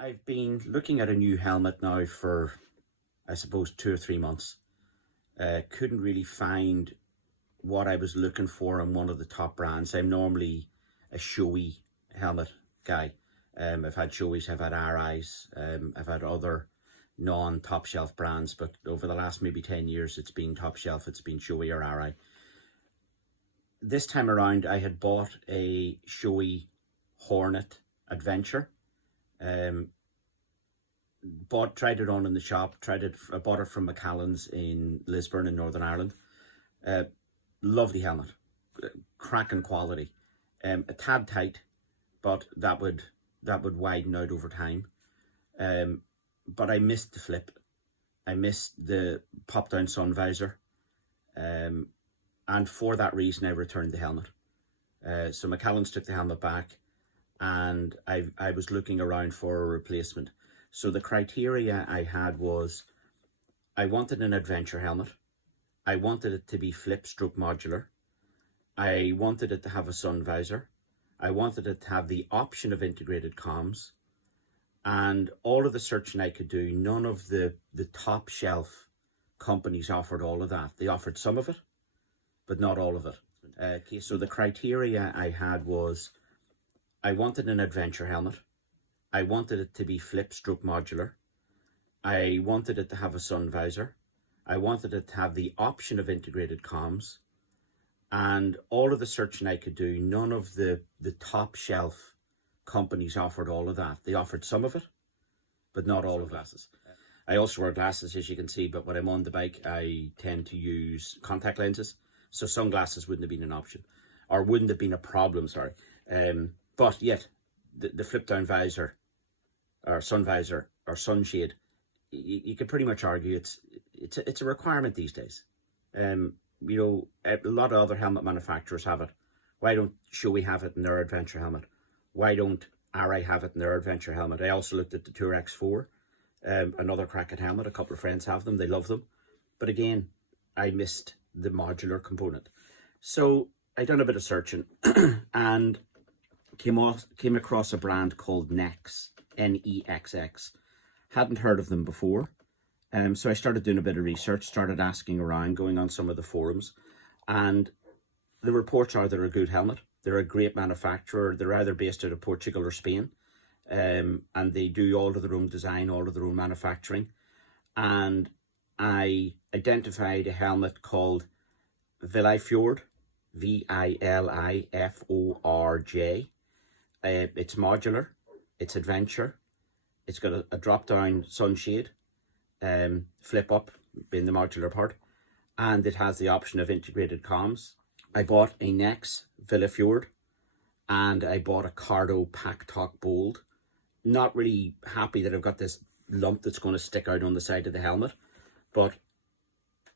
I've been looking at a new helmet now for, I suppose, 2 or 3 months. Couldn't really find what I was looking for in one of the top brands. I'm normally a showy helmet guy. I've had Shoeis, I've had RIs, I've had other non-top shelf brands, but over the last maybe 10 years, it's been top shelf, it's been Shoei or RI. This time around, I had bought a Shoei Hornet Adventure. Tried it on in the shop, I bought it from Macallan's in Lisburn in Northern Ireland. Lovely helmet, cracking quality. A tad tight, but that would widen out over time. But I missed the flip. I missed the pop down sun visor. And for that reason, I returned the helmet. So Macallan's took the helmet back, and I was looking around for a replacement. So the criteria I had was, I wanted an adventure helmet. I wanted it to be flip stroke modular. I wanted it to have a sun visor. I wanted it to have the option of integrated comms. And all of the searching I could do, none of the top shelf companies offered all of that. They offered some of it, but not all of it. So the criteria I had was, I wanted an adventure helmet. I wanted it to be flip stroke modular. I wanted it to have a sun visor. I wanted it to have the option of integrated comms. And all of the searching I could do, none of the top shelf companies offered all of that. They offered some of it, but not all of glasses. I also wear glasses, as you can see, but when I'm on the bike, I tend to use contact lenses. So sunglasses wouldn't have been an option, or wouldn't have been a problem, sorry. But yet, the flip down visor, or sun visor, or sunshade, you could pretty much argue it's a requirement these days. You know, a lot of other helmet manufacturers have it. Why don't Shoei have it in their adventure helmet? Why don't RI have it in their adventure helmet? I also looked at the Tour X4, another cracking helmet. A couple of friends have them, they love them. But again, I missed the modular component. So I done a bit of searching and came across a brand called Nexx, Nexx. Hadn't heard of them before. So I started doing a bit of research, started asking around, going on some of the forums, and the reports are they're a good helmet. They're a great manufacturer. They're either based out of Portugal or Spain, and they do all of their own design, all of their own manufacturing. And I identified a helmet called Vilifjord, Vilifjorj. It's modular, it's adventure, it's got a drop-down sunshade, flip up being the modular part, and it has the option of integrated comms. I bought a Nexx Vilifjord, and I bought a Cardo Pack-Talk Bold. Not really happy that I've got this lump that's going to stick out on the side of the helmet, but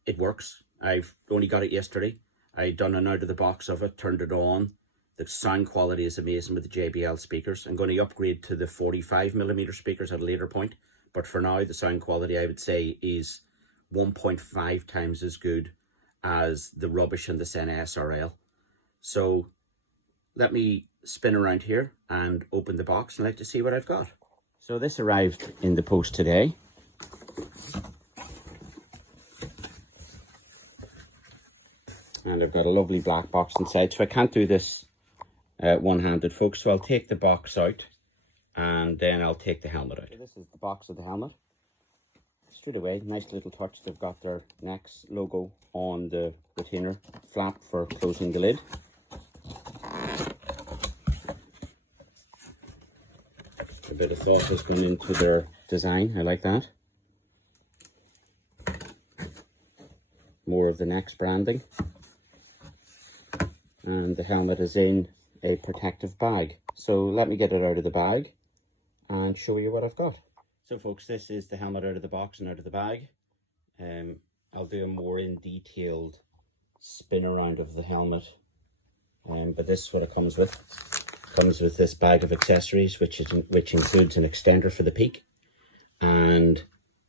it works. I've only got it yesterday. I done an out of the box of it, turned it on. The sound quality is amazing with the JBL speakers. I'm going to upgrade to the 45mm speakers at a later point, but for now the sound quality, I would say, is 1.5 times as good as the rubbish in the Sena SRL. So let me spin around here and open the box and let you see what I've got. So this arrived in the post today. And I've got a lovely black box inside, so I can't do this one-handed, folks. So I'll take the box out and then I'll take the helmet out. So this is the box of the helmet. Straight away, nice little touch. They've got their Nexx logo on the retainer flap for closing the lid. A bit of thought has gone into their design. I like that. More of the Nexx branding. And the helmet is in a protective bag. So let me get it out of the bag and show you what I've got. So folks, this is the helmet out of the box and out of the bag. I'll do a more in detailed spin around of the helmet, but this is what it comes with. It comes with this bag of accessories, which includes an extender for the peak and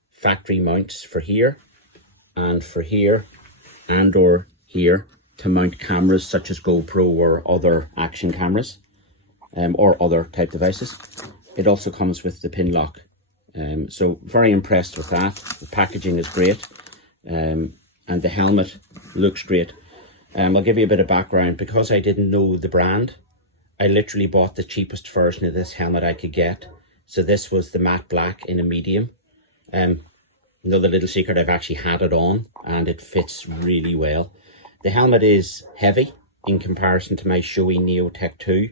factory mounts for here and for here and or here to mount cameras such as GoPro or other action cameras or other type devices. it also comes with the pin lock. So very impressed with that. The packaging is great, and the helmet looks great. I'll give you a bit of background. Because I didn't know the brand, I literally bought the cheapest version of this helmet I could get. So this was the matte black in a medium. Another little secret, I've actually had it on and it fits really well. The helmet is heavy in comparison to my showy Neotech 2,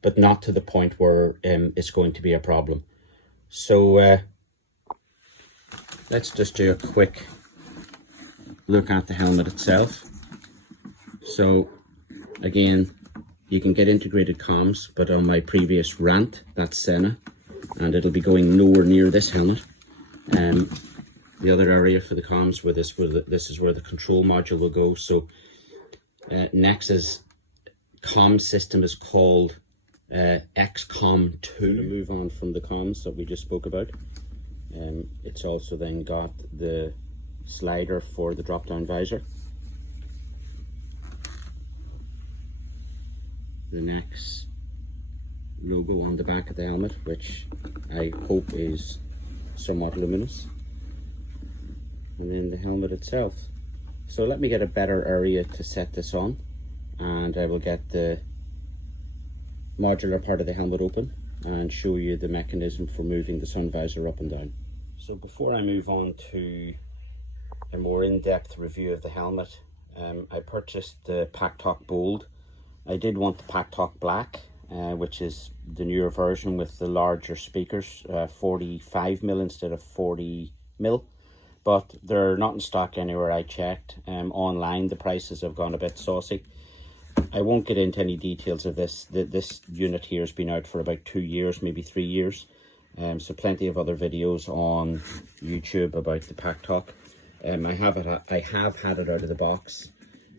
but not to the point where it's going to be a problem. So let's just do a quick look at the helmet itself. So again, you can get integrated comms, but on my previous rant, that's Senna, and it'll be going nowhere near this helmet. The other area for the comms, this is where the control module will go. So Nexx's comm system is called XCOM 2. To move on from the comms that we just spoke about, it's also then got the slider for the drop down visor, the Nexx logo on the back of the helmet, which I hope is somewhat luminous, and then the helmet itself. So let me get a better area to set this on, and I will get the modular part of the helmet open and show you the mechanism for moving the sun visor up and down. So before I move on to a more in-depth review of the helmet, I purchased the Packtalk Bold. I did want the Packtalk Black, which is the newer version with the larger speakers, 45mm instead of 40mm, but they're not in stock anywhere I checked. Online the prices have gone a bit saucy. I won't get into any details of this. This unit here has been out for about 2 years, maybe 3 years. So plenty of other videos on YouTube about the Packtalk. I have had it out of the box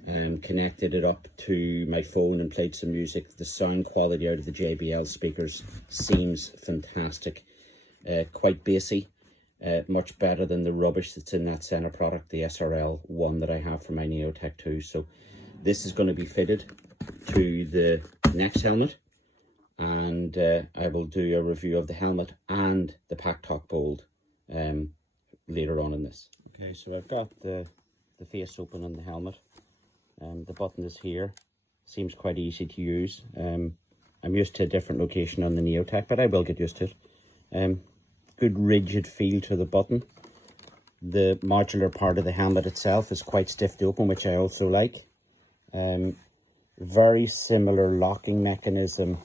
and connected it up to my phone and played some music. The sound quality out of the JBL speakers seems fantastic. Quite bassy, much better than the rubbish that's in that Senna product, the SRL one that I have for my Neotech 2. So this is going to be fitted to the Nexx helmet, and I will do a review of the helmet and the Packtalk Bold later on in this. Okay, so I've got the face open on the helmet. The button is here. Seems quite easy to use. I'm used to a different location on the Neotech, but I will get used to it. Good rigid feel to the button. The modular part of the helmet itself is quite stiff to open, which I also like. Very similar locking mechanism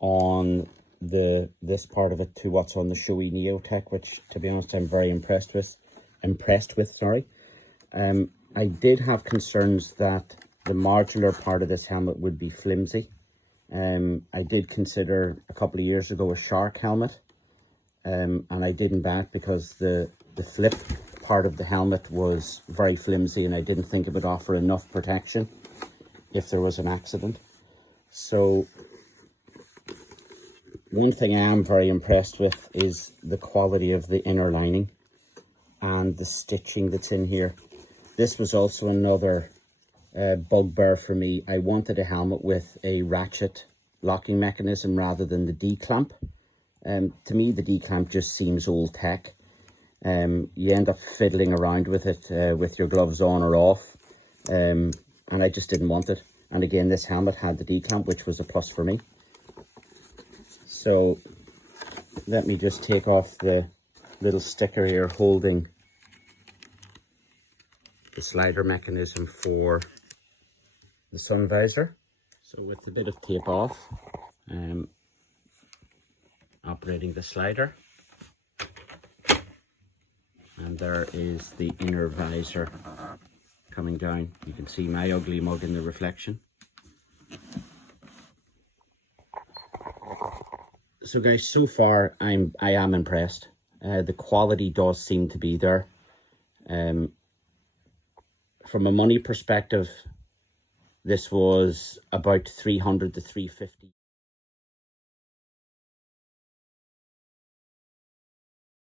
on this part of it to what's on the showy Neotech, which to be honest I'm very impressed with. I did have concerns that the modular part of this helmet would be flimsy. I did consider a couple of years ago a Shark helmet, and I didn't buy it because the flip part of the helmet was very flimsy and I didn't think it would offer enough protection if there was an accident. So one thing I am very impressed with is the quality of the inner lining and the stitching that's in here. This was also another bugbear for me. I wanted a helmet with a ratchet locking mechanism rather than the D-clamp. To me, the D-clamp just seems old tech. You end up fiddling around with it with your gloves on or off, and I just didn't want it. And again, this helmet had the D-clamp, which was a plus for me. So let me just take off the little sticker here holding the slider mechanism for the sun visor. So with a bit of tape off, operating the slider, and there is the inner visor coming down. You can see my ugly mug in the reflection. So guys, so far I am impressed. The quality does seem to be there. From a money perspective, this was about 300 to 350.